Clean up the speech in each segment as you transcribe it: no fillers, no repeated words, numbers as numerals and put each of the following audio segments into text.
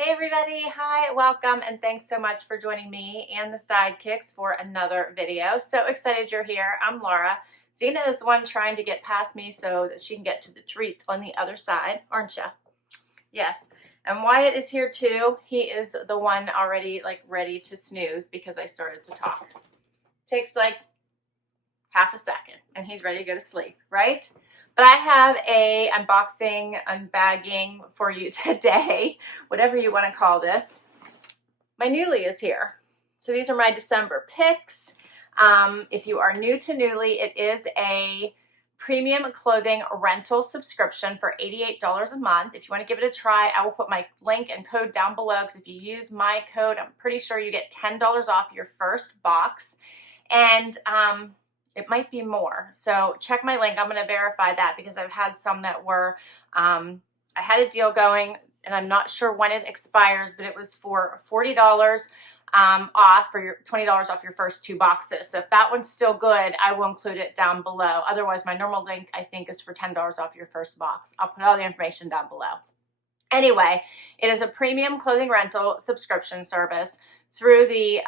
Hey everybody, hi, welcome, and thanks so much for joining me and the sidekicks for another video. So excited you're here. I'm Laura. Zena is the one trying to get past me so that she can get to the treats on the other side, aren't you? Yes. And Wyatt is here too. He is the one already ready to snooze because I started to talk. Takes like half a second and he's ready to go to sleep, right? But I have a unboxing, unbagging for you today, whatever you want to call this. My Nuuly is here. So these are my December picks. If you are new to Nuuly, it is a premium clothing rental subscription for $88 a month. If you want to give it a try, I will put my link and code down below because if you use my code, I'm pretty sure you get $10 off your first box. And it might be more. So check my link. I'm going to verify that because I've had some that were, I had a deal going and I'm not sure when it expires, but it was for $40 off for your $20 off your first two boxes. So if that one's still good, I will include it down below. Otherwise, my normal link, I think, is for $10 off your first box. I'll put all the information down below. Anyway, it is a premium clothing rental subscription service through the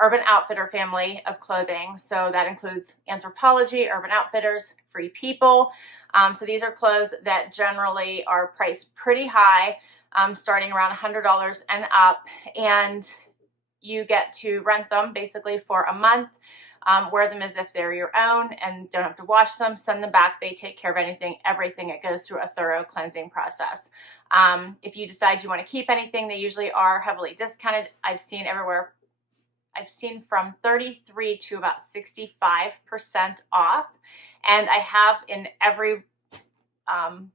Urban Outfitter family of clothing. So that includes Anthropologie, Urban Outfitters, Free People. So these are clothes that generally are priced pretty high, starting around $100 and up. And you get to rent them basically for a month, wear them as if they're your own and don't have to wash them, send them back. They take care of everything. It goes through a thorough cleansing process. If you decide you want to keep anything, they usually are heavily discounted. I've seen from 33 to about 65% off. And I have in every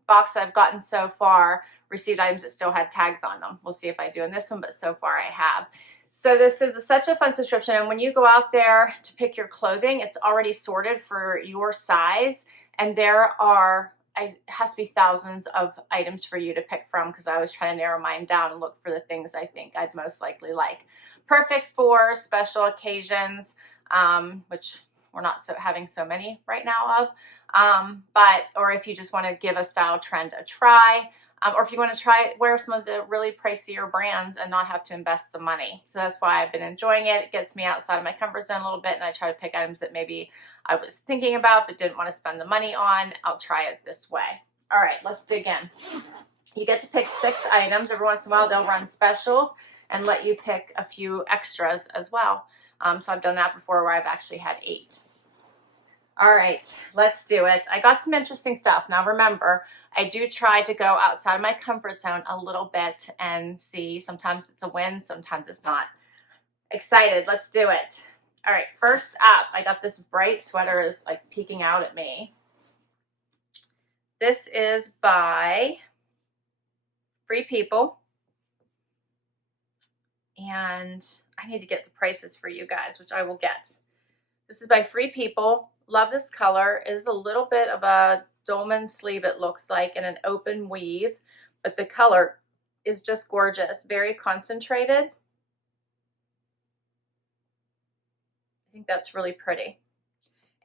box I've gotten so far received items that still had tags on them. We'll see if I do in this one, but so far I have. So this is such a fun subscription. And when you go out there to pick your clothing, it's already sorted for your size. And there are, it has to be thousands of items for you to pick from because I was trying to narrow mine down and look for the things I think I'd most likely like. Perfect for special occasions, which we're not having so many right now of, or if you just want to give a style trend a try, or if you want to wear some of the really pricier brands and not have to invest the money. So that's why I've been enjoying it. It gets me outside of my comfort zone a little bit, and I try to pick items that maybe I was thinking about but didn't want to spend the money on. I'll try it this way. All right, let's dig in. You get to pick 6 items. Every once in a while, they'll run specials and let you pick a few extras as well. So I've done that before where I've actually had 8. All right, let's do it. I got some interesting stuff. Now remember, I do try to go outside of my comfort zone a little bit and see. Sometimes it's a win, sometimes it's not. Excited, let's do it. All right, first up, I got this bright sweater is like peeking out at me. This is by Free People. And I need to get the prices for you guys, which I will get. This is by Free People. Love this color. It is a little bit of a dolman sleeve, it looks like, and an open weave, but the color is just gorgeous. Very concentrated. I think that's really pretty.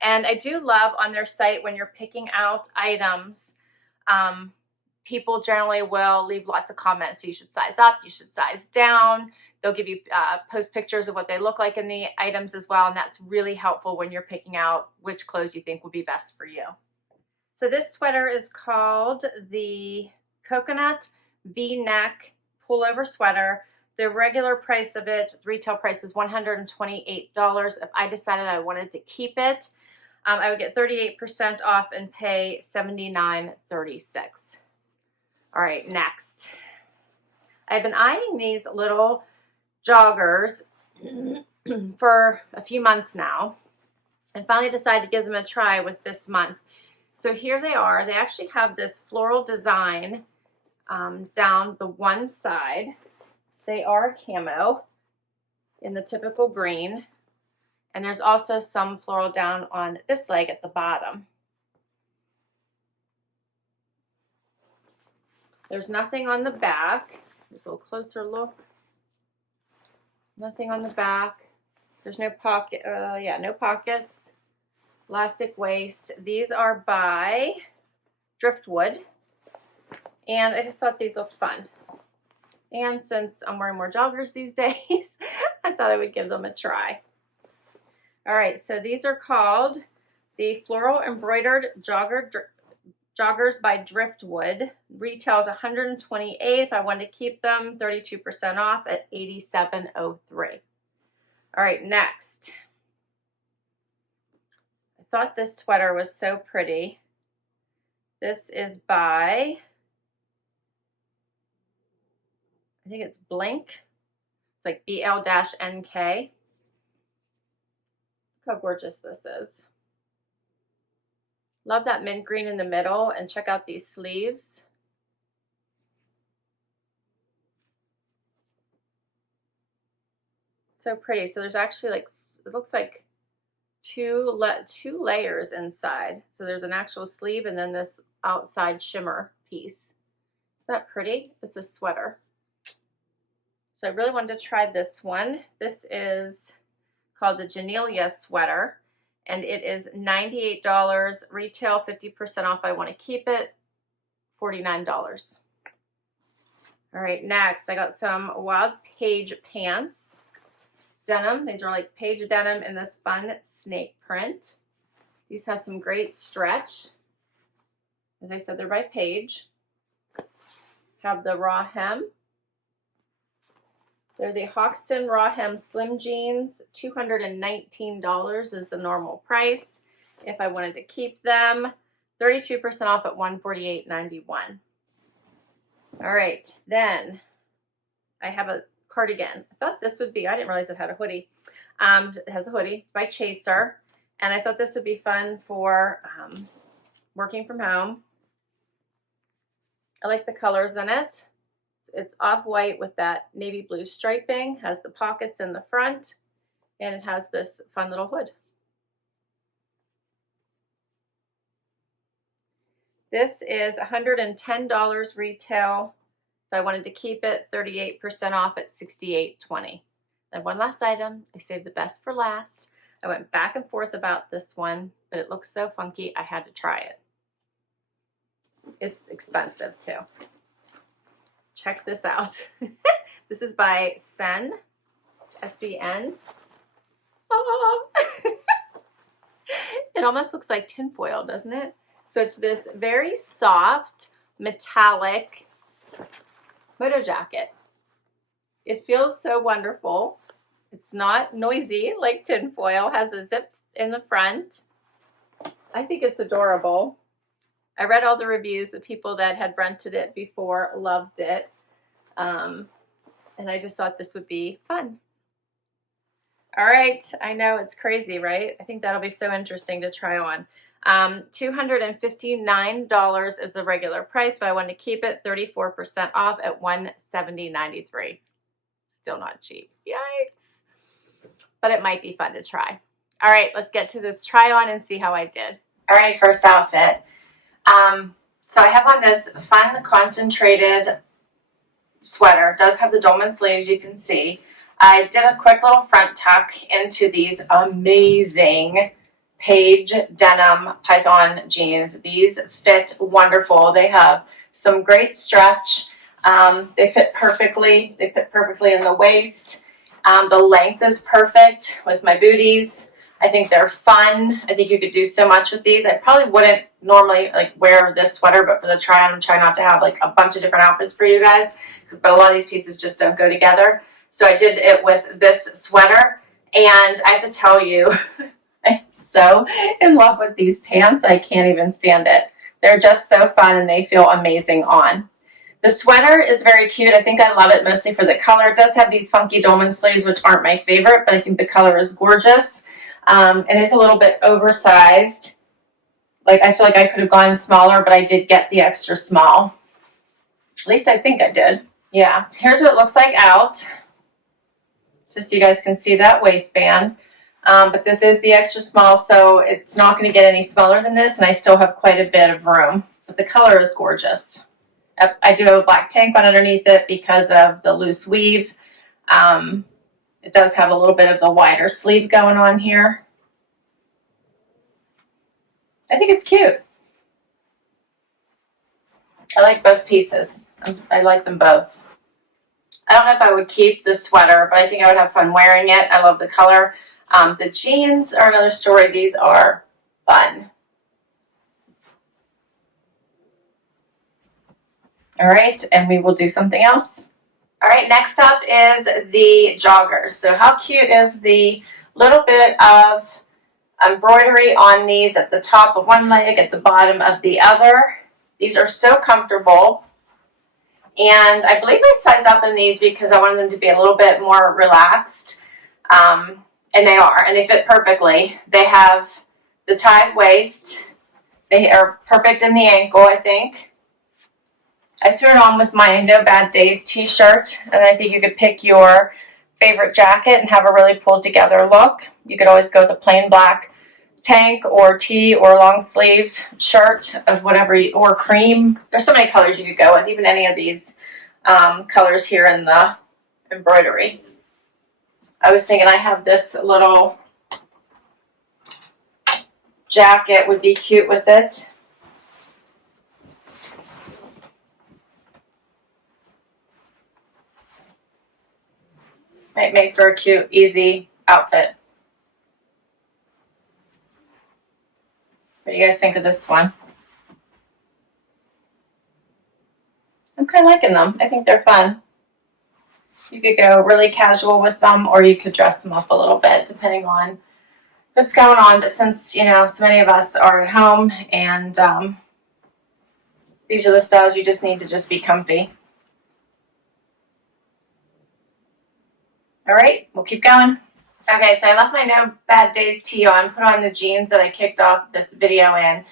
And I do love on their site when you're picking out items, people generally will leave lots of comments. So you should size up, you should size down. They'll give you post pictures of what they look like in the items as well. And that's really helpful when you're picking out which clothes you think will be best for you. So this sweater is called the Coconut V-neck pullover sweater. The regular price of it, retail price, is $128. If I decided I wanted to keep it, I would get 38% off and pay $79.36. All right, next. I've been eyeing these little joggers for a few months now and finally decided to give them a try with this month. So here they are. They actually have this floral design down the one side. They are camo in the typical green. And there's also some floral down on this leg at the bottom. There's nothing on the back. There's a little closer look. Nothing on the back. There's no pocket. No pockets. Elastic waist. These are by Driftwood. And I just thought these looked fun. And since I'm wearing more joggers these days, I thought I would give them a try. All right, so these are called the Floral Embroidered Joggers by Driftwood. Retails $128. If I wanted to keep them, 32% off at $87.03. All right, next. I thought this sweater was so pretty. This is by, I think it's Blink. It's like BL-NK. Look how gorgeous this is. Love that mint green in the middle, and check out these sleeves. So pretty. So there's actually like, it looks like two layers inside. So there's an actual sleeve and then this outside shimmer piece. Isn't that pretty? It's a sweater. So I really wanted to try this one. This is called the Janelia Sweater, and it is $98. Retail 50% off. I want to keep it, $49. All right, next I got some wild Paige pants. Denim. These are like Paige denim in this fun snake print. These have some great stretch. As I said, they're by Paige. Have the Rawhem. They're the Hoxton Rawhem Slim Jeans. $219 is the normal price. If I wanted to keep them, 32% off at $148.91. All right, then I have a cardigan. I thought this would be, I didn't realize it had a hoodie. It has a hoodie by Chaser, and I thought this would be fun for working from home. I like the colors in it. It's off-white with that navy blue striping, has the pockets in the front, and it has this fun little hood. This is $110 retail. If I wanted to keep it, 38% off at $68.20. And one last item, I saved the best for last. I went back and forth about this one, but it looks so funky, I had to try it. It's expensive too. Check this out. This is by Sen, S-E-N. Oh. It almost looks like tinfoil, doesn't it? So it's this very soft, metallic Moto jacket. It feels so wonderful. It's not noisy like tinfoil. Has a zip in the front. I think it's adorable. I read all the reviews. The people that had rented it before loved it. And I just thought this would be fun. All right. I know it's crazy, right? I think that'll be so interesting to try on. $259 is the regular price, but I want to keep it 34% off at $170.93. Still not cheap. Yikes. But it might be fun to try. All right, let's get to this try on and see how I did. All right, first outfit. So I have on this fun concentrated sweater. It does have the dolman sleeves, you can see. I did a quick little front tuck into these amazing Paige denim python jeans. These fit wonderful. They have some great stretch. They fit perfectly. They fit perfectly in the waist. The length is perfect with my booties. I think they're fun. I think you could do so much with these. I probably wouldn't normally like wear this sweater, but for the try on, I'm trying not to have like a bunch of different outfits for you guys, but a lot of these pieces just don't go together. So I did it with this sweater, and I have to tell you, I'm so in love with these pants. I can't even stand it. They're just so fun, and they feel amazing on. The sweater is very cute. I think I love it mostly for the color. It does have these funky dolman sleeves, which aren't my favorite, but I think the color is gorgeous. It is a little bit oversized. Like, I feel like I could have gone smaller, but I did get the extra small. At least I think I did. Yeah. Here's what it looks like out. Just so you guys can see that waistband. But this is the extra small, so it's not going to get any smaller than this, and I still have quite a bit of room. But the color is gorgeous. I do have a black tank on underneath it because of the loose weave. It does have a little bit of the wider sleeve going on here. I think it's cute. I like both pieces. I like them both. I don't know if I would keep the sweater, but I think I would have fun wearing it. I love the color. The jeans are another story. These are fun. All right, and we will do something else. All right, next up is the joggers. So how cute is the little bit of embroidery on these at the top of one leg, at the bottom of the other. These are so comfortable. And I believe I sized up in these because I wanted them to be a little bit more relaxed. And they are, and they fit perfectly. They have the tied waist. They are perfect in the ankle, I think. I threw it on with my No Bad Days t-shirt, and I think you could pick your favorite jacket and have a really pulled together look. You could always go with a plain black tank or tee or long sleeve shirt of whatever, or cream. There's so many colors you could go with, even any of these colors here in the embroidery. I was thinking I have this little jacket would be cute with it. Might make for a cute, easy outfit. What do you guys think of this one? I'm kind of liking them. I think they're fun. You could go really casual with them, or you could dress them up a little bit, depending on what's going on. But since, you know, so many of us are at home, and these are the styles you just need to just be comfy. All right, we'll keep going. Okay, so I left my No Bad Days tee on, put on the jeans that I kicked off this video in,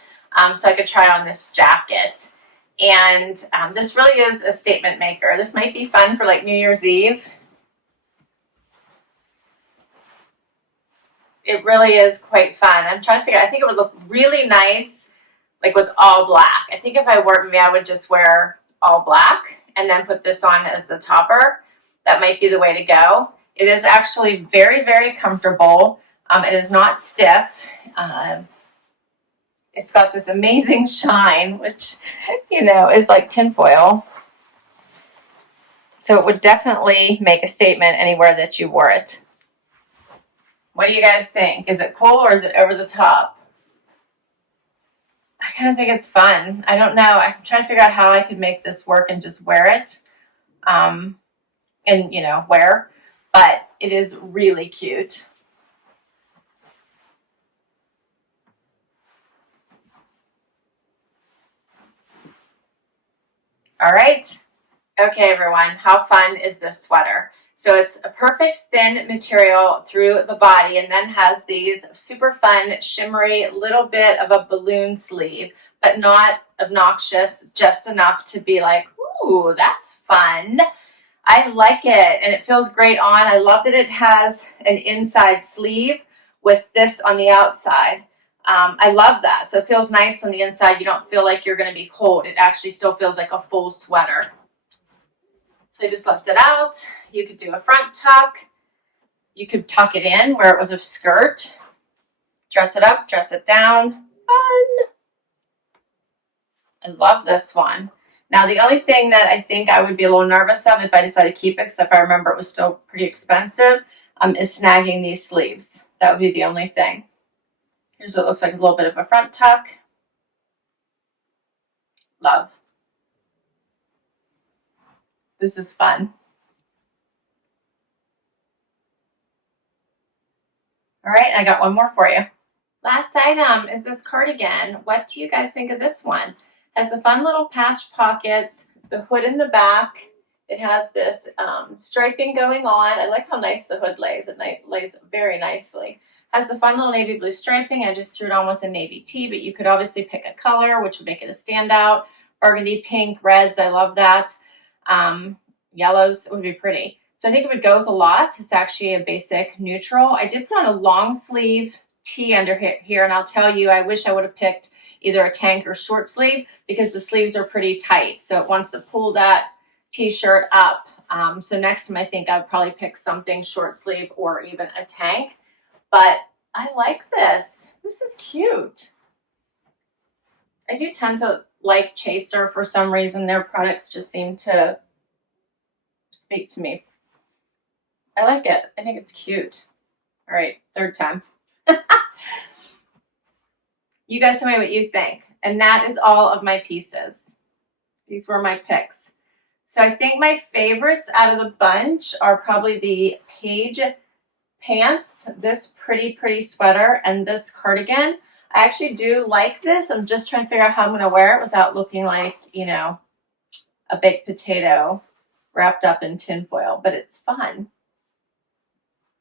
so I could try on this jacket. And this really is a statement maker. This might be fun for like New Year's Eve. It really is quite fun. I'm trying to figure out, I think it would look really nice like with all black. I think if I were me, I would just wear all black and then put this on as the topper. That might be the way to go. It is actually very, very comfortable. It is not stiff. It's got this amazing shine, which, you know, is like tinfoil. So it would definitely make a statement anywhere that you wore it. What do you guys think? Is it cool or is it over the top? I kind of think it's fun. I don't know. I'm trying to figure out how I could make this work and just wear it. And, you know, wear. But it is really cute. All right. Okay, everyone. How fun is this sweater? So it's a perfect thin material through the body and then has these super fun, shimmery, little bit of a balloon sleeve, but not obnoxious, just enough to be like, ooh, that's fun. I like it, and it feels great on. I love that it has an inside sleeve with this on the outside. I love that. So it feels nice on the inside. You don't feel like you're going to be cold. It actually still feels like a full sweater. So I just left it out. You could do a front tuck. You could tuck it in, wear it with a skirt. Dress it up, dress it down. Fun. I love this one. Now, the only thing that I think I would be a little nervous of if I decided to keep it, because if I remember it was still pretty expensive, is snagging these sleeves. That would be the only thing. Here's what it looks like, a little bit of a front tuck. Love. This is fun. All right, I got one more for you. Last item is this cardigan. What do you guys think of this one? Has the fun little patch pockets, the hood in the back. It has this striping going on. I like how nice the hood lays. It lays very nicely. Has the fun little navy blue striping. I just threw it on with a navy tee, but you could obviously pick a color, which would make it a standout. Burgundy, pink, reds, I love that. Yellows would be pretty. So I think it would go with a lot. It's actually a basic neutral. I did put on a long sleeve tee under here, and I'll tell you, I wish I would have picked either a tank or short sleeve because the sleeves are pretty tight. So it wants to pull that t-shirt up. So next time I think I'd probably pick something short sleeve or even a tank. But I like this. This is cute. I do tend to like Chaser for some reason. Their products just seem to speak to me. I like it. I think it's cute. All right, third time. You guys tell me what you think. And that is all of my pieces. These were my picks. So I think my favorites out of the bunch are probably the Paige pants, this pretty sweater, and this cardigan. I actually do like this. I'm just trying to figure out how I'm going to wear it without looking like, you know, a baked potato wrapped up in tinfoil, but it's fun.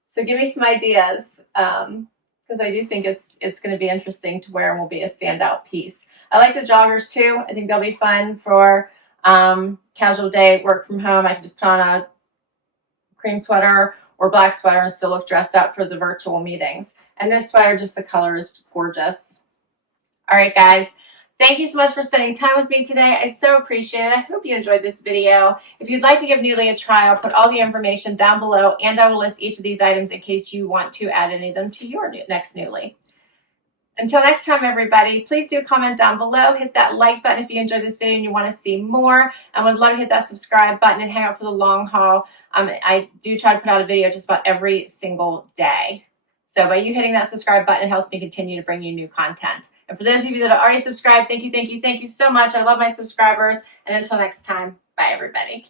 So give me some ideas, because I do think it's going to be interesting to wear and will be a standout piece. I like the joggers too. I think they'll be fun for casual day, work from home. I can just put on a cream sweater or black sweater and still look dressed up for the virtual meetings. And this sweater, just the color is gorgeous. All right, guys. Thank you so much for spending time with me today. I so appreciate it. I hope you enjoyed this video. If you'd like to give Nuuly a try, I'll put all the information down below, and I will list each of these items in case you want to add any of them to your next Nuuly. Until next time, everybody, please do comment down below. Hit that like button if you enjoyed this video and you want to see more. And would love to hit that subscribe button and hang out for the long haul. I do try to put out a video just about every single day. So by you hitting that subscribe button, it helps me continue to bring you new content. And for those of you that are already subscribed, thank you so much. I love my subscribers. And until next time, bye, everybody.